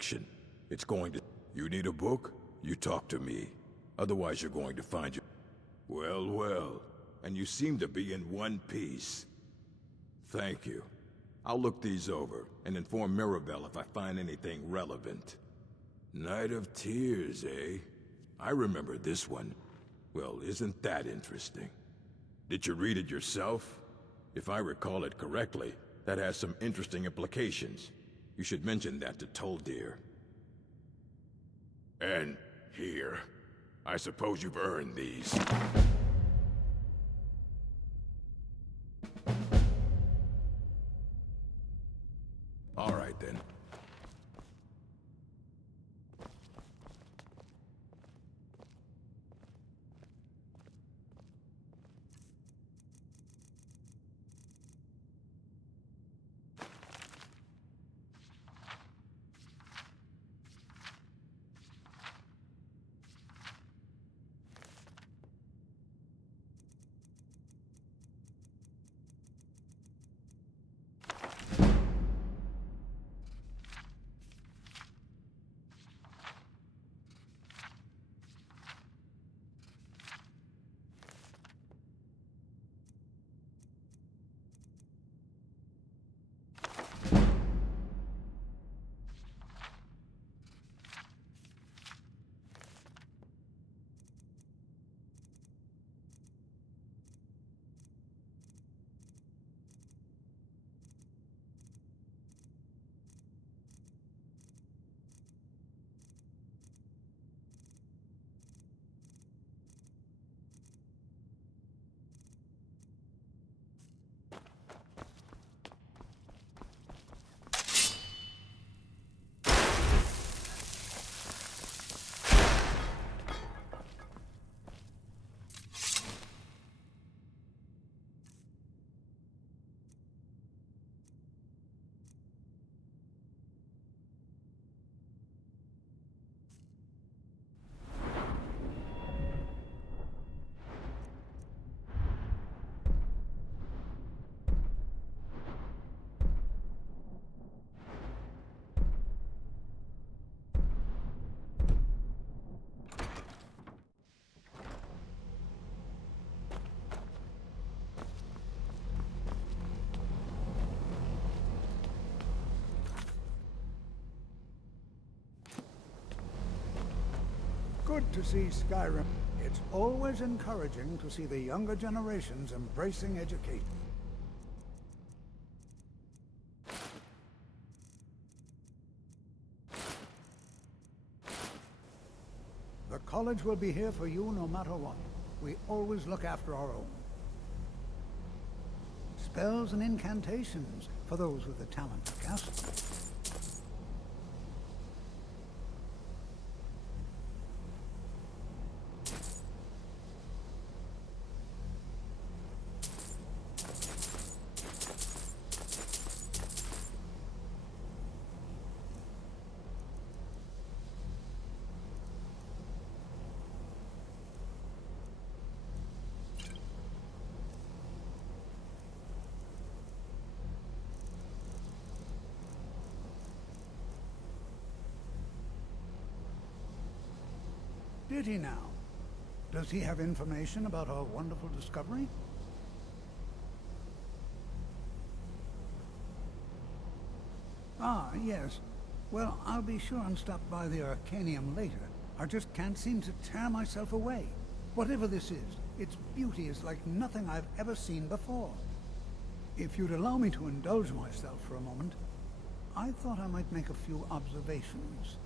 collection. It's going to... You need a book? You talk to me. Otherwise you're going to find your... Well, well. And you seem to be in one piece. Thank you. I'll look these over and inform Mirabelle if I find anything relevant. Night of Tears, eh? I remember this one. Well, isn't that interesting? Did you read it yourself? If I recall it correctly, that has some interesting implications. You should mention that to Toldir. And here. I suppose you've earned these. All right, then. Good to see Skyrim. It's always encouraging to see the younger generations embracing education. The college will be here for you no matter what. We always look after our own. Spells and incantations for those with the talent to cast them. Did he now? Does he have information about our wonderful discovery? Ah, yes. Well, I'll be sure and stop by the Arcanium later. I just can't seem to tear myself away. Whatever this is, its beauty is like nothing I've ever seen before. If you'd allow me to indulge myself for a moment, I thought I might make a few observations.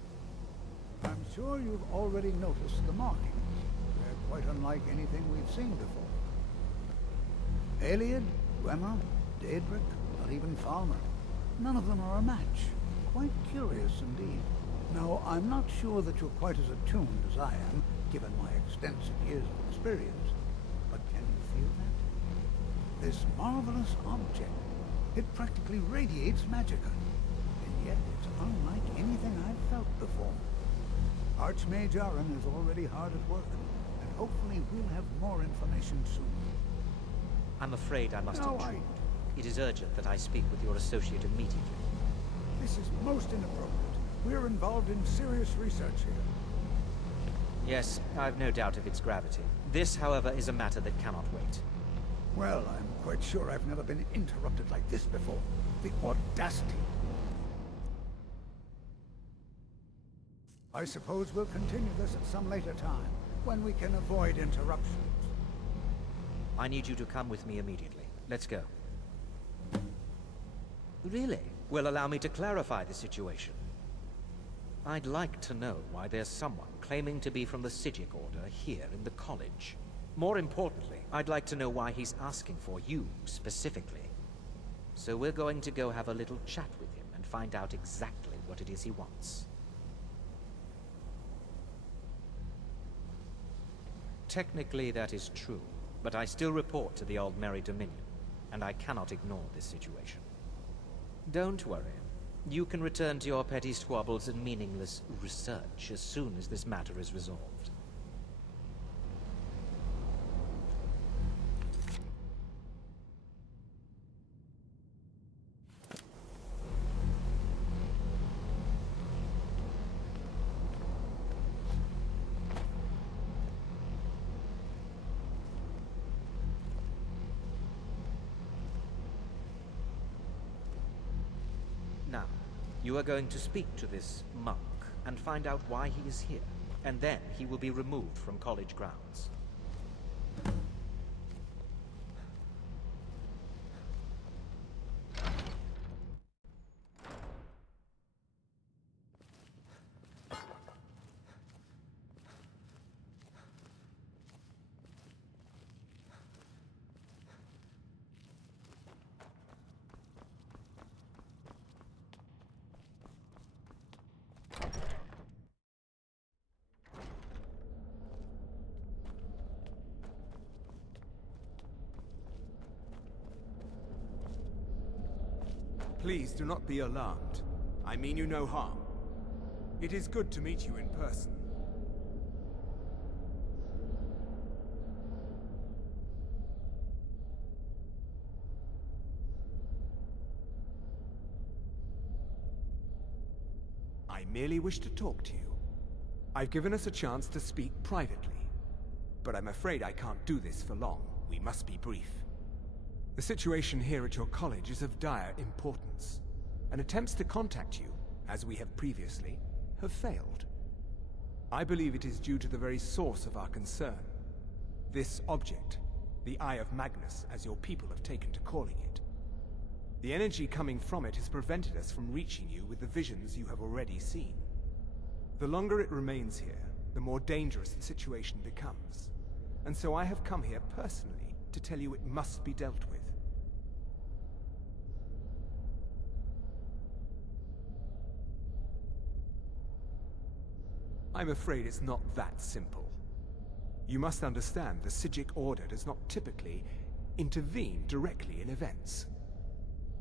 I'm sure you've already noticed the markings. They're quite unlike anything we've seen before. Aliad, Dwemer, Daedric, not even Falmer. None of them are a match. Quite curious indeed. Now, I'm not sure that you're quite as attuned as I am, given my extensive years of experience. But can you feel that? This marvelous object, it practically radiates magicka. And yet it's unlike anything I've felt before. Archmage Aaron is already hard at work, and hopefully we'll have more information soon. I'm afraid I must No, intrude. It is urgent that I speak with your associate immediately. This is most inappropriate. We're involved in serious research here. Yes, I've no doubt of its gravity. This, however, is a matter that cannot wait. Well, I'm quite sure I've never been interrupted like this before. The audacity. I suppose we'll continue this at some later time, when we can avoid interruptions. I need you to come with me immediately. Let's go. Really? Well, allow me to clarify the situation. I'd like to know why there's someone claiming to be from the Psijic Order here in the college. More importantly, I'd like to know why he's asking for you, specifically. So we're going to go have a little chat with him and find out exactly what it is he wants. Technically, that is true, but I still report to the Old Merry Dominion, and I cannot ignore this situation. Don't worry. You can return to your petty squabbles and meaningless research as soon as this matter is resolved. Now, you are going to speak to this monk and find out why he is here, and then he will be removed from college grounds. Please do not be alarmed. I mean you no harm. It is good to meet you in person. I merely wish to talk to you. I've given us a chance to speak privately, but I'm afraid I can't do this for long. We must be brief. The situation here at your college is of dire importance, and attempts to contact you, as we have previously, have failed. I believe it is due to the very source of our concern. This object, the Eye of Magnus, as your people have taken to calling it. The energy coming from it has prevented us from reaching you with the visions you have already seen. The longer it remains here, the more dangerous the situation becomes. And so I have come here personally to tell you it must be dealt with. I'm afraid it's not that simple. You must understand the Psijic Order does not typically intervene directly in events.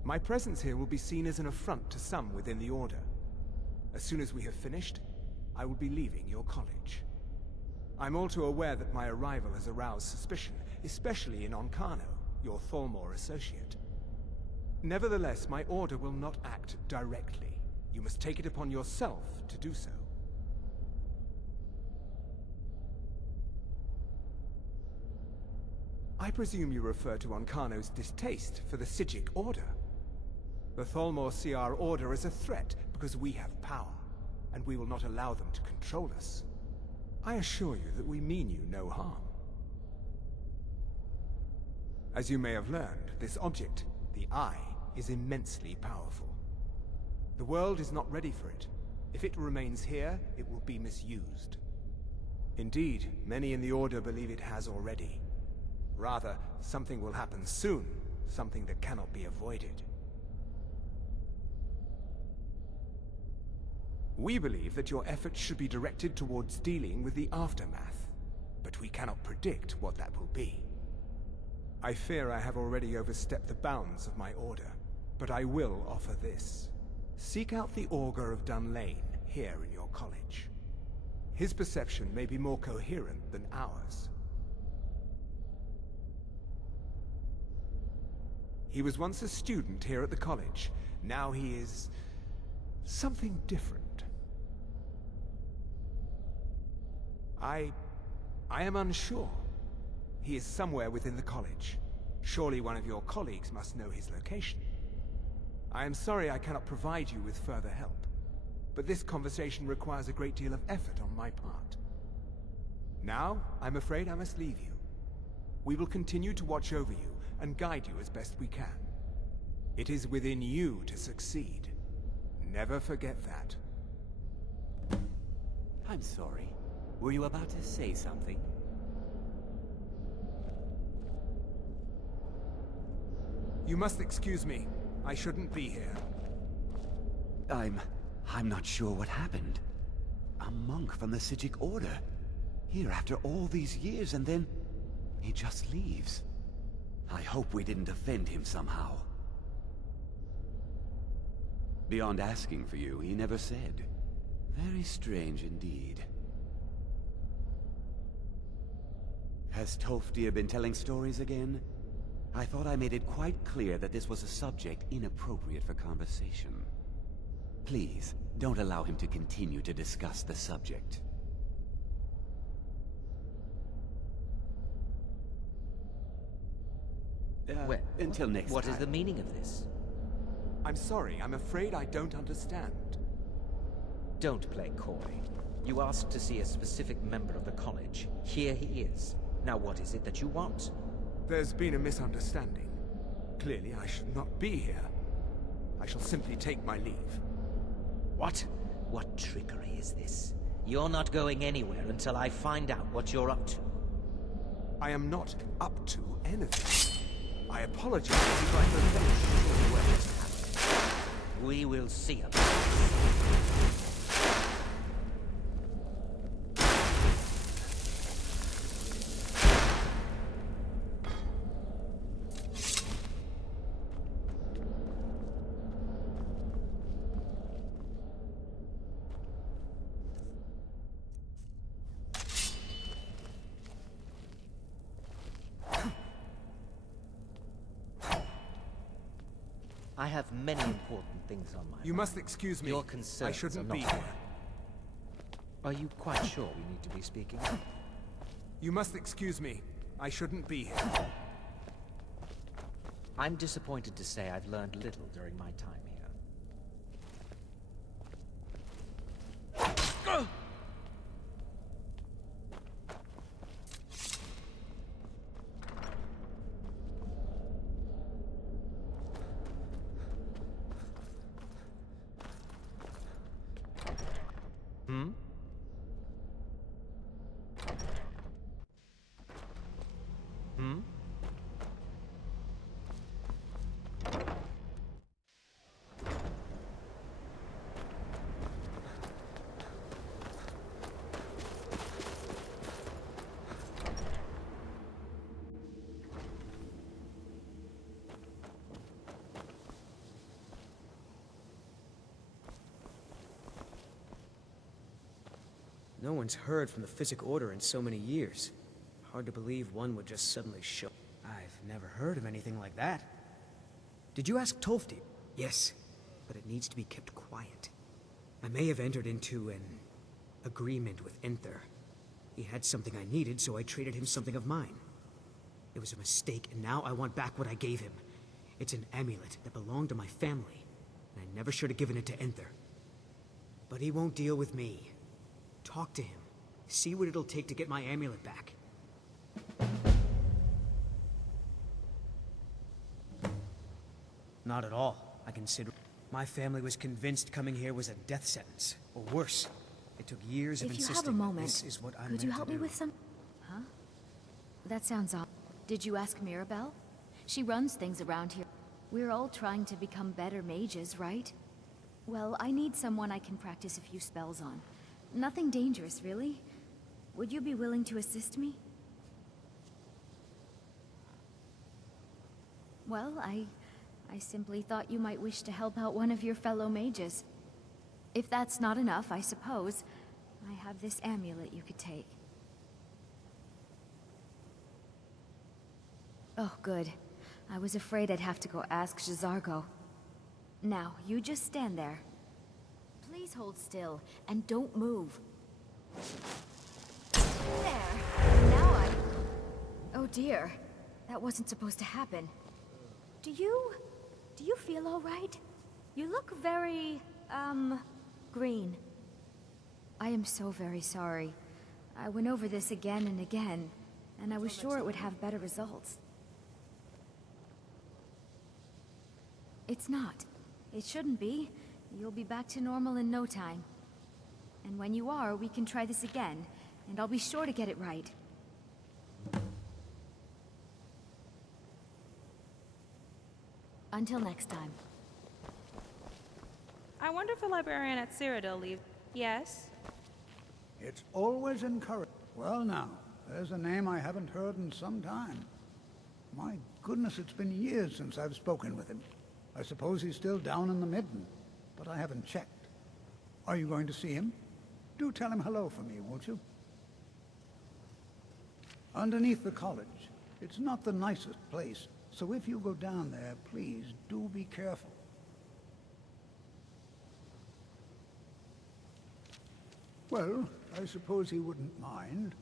My presence here will be seen as an affront to some within the Order. As soon as we have finished, I will be leaving your college. I'm all too aware that my arrival has aroused suspicion, especially in Onkano, your Thalmor associate. Nevertheless, my Order will not act directly. You must take it upon yourself to do so. I presume you refer to Onkano's distaste for the Psijic Order. The Thalmor see our Order as a threat because we have power, and we will not allow them to control us. I assure you that we mean you no harm. As you may have learned, this object, the Eye, is immensely powerful. The world is not ready for it. If it remains here, it will be misused. Indeed, many in the Order believe it has already. Rather, something will happen soon, something that cannot be avoided. We believe that your efforts should be directed towards dealing with the aftermath, but we cannot predict what that will be. I fear I have already overstepped the bounds of my Order, but I will offer this. Seek out the Augur of Dunlain here in your college. His perception may be more coherent than ours. He was once a student here at the college. Now he is something different. I am unsure. He is somewhere within the college. Surely one of your colleagues must know his location. I am sorry I cannot provide you with further help, but this conversation requires a great deal of effort on my part. Now, I'm afraid I must leave you. We will continue to watch over you and guide you as best we can. It is within you to succeed. Never forget that. I'm sorry. Were you about to say something? You must excuse me. I shouldn't be here. I'm not sure what happened. A monk from the Sijic Order. Here after all these years, and then he just leaves. I hope we didn't offend him somehow. Beyond asking for you, he never said. Very strange indeed. Has Tolfdir been telling stories again? I thought I made it quite clear that this was a subject inappropriate for conversation. Please, don't allow him to continue to discuss the subject. Well, until next time. What is the meaning of this? I'm sorry, I'm afraid I don't understand. Don't play coy. You asked to see a specific member of the college. Here he is. Now what is it that you want? There's been a misunderstanding. Clearly, I should not be here. I shall simply take my leave. What? What trickery is this? You're not going anywhere until I find out what you're up to. I am not up to anything. I apologize if I prevent you. We will see about this. I have many important things on my mind. You must excuse me. Your concerns I shouldn't are be not here. Are you quite sure we need to be speaking? You must excuse me. I shouldn't be here. I'm disappointed to say I've learned little during my time here. Hmm? Hmm? No one's heard from the Physic Order in so many years. Hard to believe one would just suddenly show. I've never heard of anything like that. Did you ask Tolfdir? Yes, but it needs to be kept quiet. I may have entered into an agreement with Enther. He had something I needed, so I traded him something of mine. It was a mistake, and now I want back what I gave him. It's an amulet that belonged to my family, and I never should have given it to Enther. But he won't deal with me. Talk to him. See what it'll take to get my amulet back. Not at all. I consider... My family was convinced coming here was a death sentence, or worse. It took years of insisting. If you have a moment, this is what I'm could you meant help to me do. with some... Huh? That sounds odd. Did you ask Mirabelle? She runs things around here. We're all trying to become better mages, right? Well, I need someone I can practice a few spells on. Nothing dangerous, really. Would you be willing to assist me? Well, I simply thought you might wish to help out one of your fellow mages. If that's not enough, I suppose, I have this amulet you could take. Oh, good. I was afraid I'd have to go ask J'zargo. Now, you just stand there. Please hold still, and don't move. Oh dear. That wasn't supposed to happen. Do you feel all right? You look very, green. I am so very sorry. I went over this again and again, and I was sure it would have better results. It's not. It shouldn't be. You'll be back to normal in no time. And when you are, we can try this again, and I'll be sure to get it right. Until next time. I wonder if the librarian at Cyrodiil leaves. Yes? It's always encouraging. Well now, there's a name I haven't heard in some time. My goodness, it's been years since I've spoken with him. I suppose he's still down in the Midden, but I haven't checked. Are you going to see him? Do tell him hello for me, won't you? Underneath the college. It's not the nicest place, so if you go down there, please do be careful. Well, I suppose he wouldn't mind.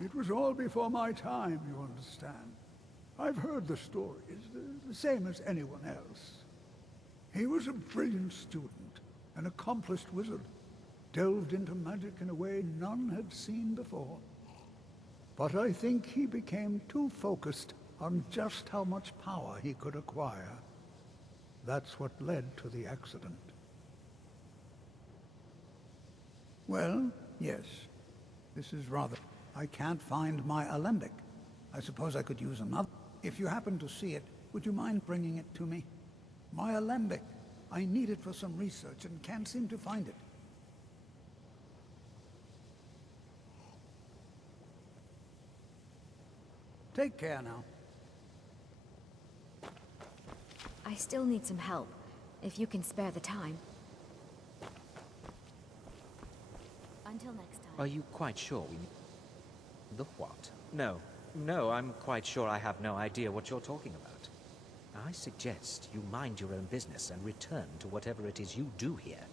It was all before my time, you understand. I've heard the stories, the same as anyone else. He was a brilliant student, an accomplished wizard, delved into magic in a way none had seen before. But I think he became too focused on just how much power he could acquire. That's what led to the accident. Well, yes. This is rather... I can't find my alembic. I suppose I could use another. If you happen to see it, would you mind bringing it to me? My alembic. I need it for some research and can't seem to find it. Take care now. I still need some help, if you can spare the time. Until next time. Are you quite sure we... The what? No, I'm quite sure I have no idea what you're talking about. I suggest you mind your own business and return to whatever it is you do here.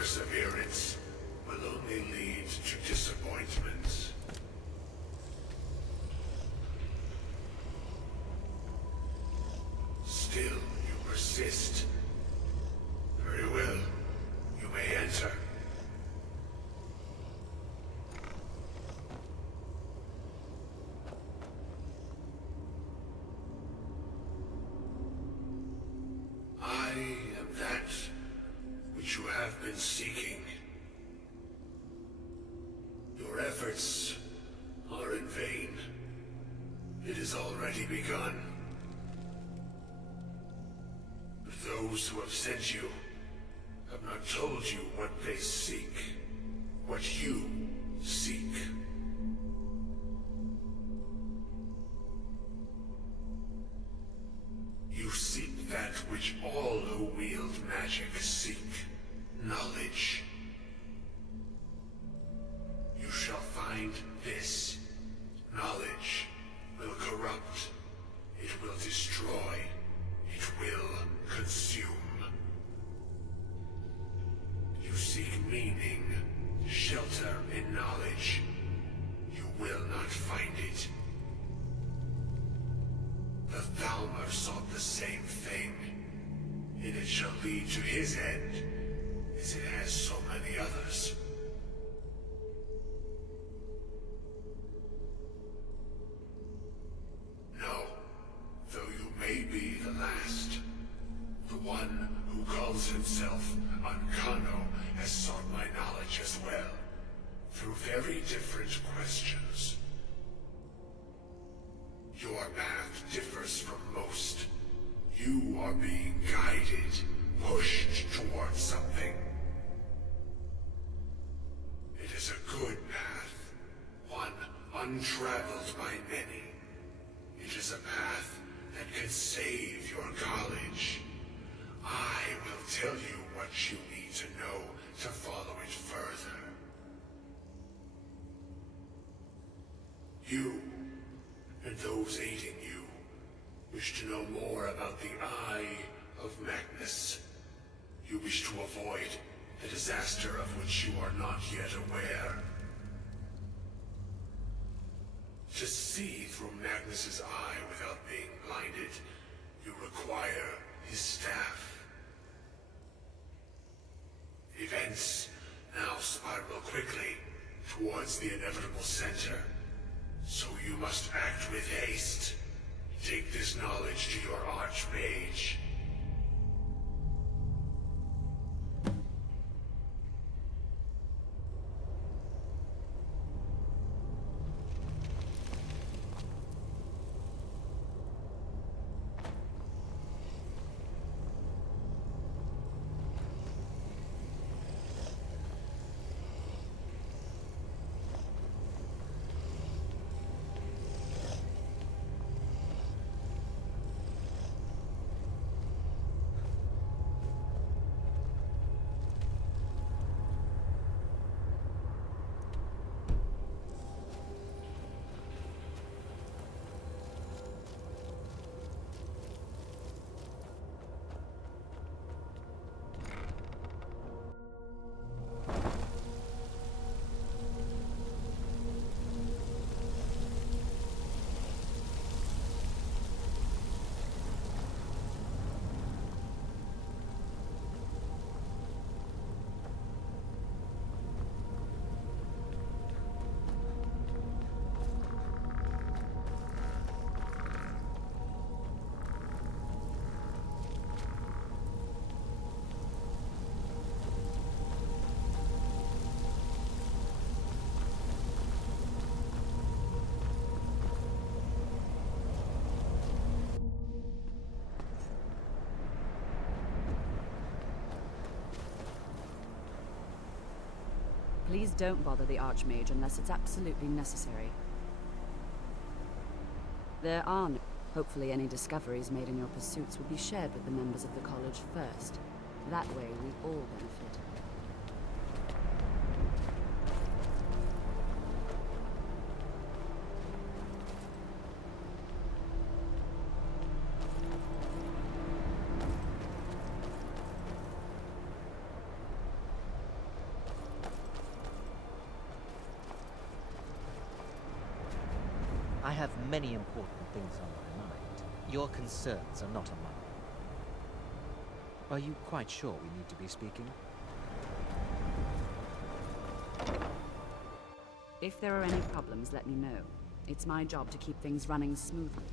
perseverance will only lead to disappointments. Still, you persist. Very well. You may enter. I am that which you have been seeking. Your efforts are in vain. It has already begun. But those who have sent you have not told you what they seek, what you seek. You seek that which all who wield magic seek, knowledge. You shall find this. Knowledge will corrupt. It will destroy. It will consume. You seek meaning, shelter in knowledge. You will not find it. The Thalmor sought the same thing, and it shall lead to his end, as it has so many others. No, though you may be the last, the one who calls himself Ancano has sought my knowledge as well, through very different questions. Your path differs from most. You are being guided, pushed towards something. It is a good path, one untraveled by many. It is a path that can save your college. I will tell you what you need to know to follow it further. You and those aiding you wish to know more about the Eye of Magnus. You wish to avoid the disaster of which you are not yet aware. To see through Magnus's eye without being blinded, you require his staff. Events now spiral quickly towards the inevitable center. So you must act with haste. Take this knowledge to your Archmage. Please don't bother the Archmage unless it's absolutely necessary. There are no... Hopefully any discoveries made in your pursuits will be shared with the members of the college first. That way we all benefit. have many important things on my mind. Your concerns are not among them. Are you quite sure we need to be speaking? If there are any problems, let me know. It's my job to keep things running smoothly.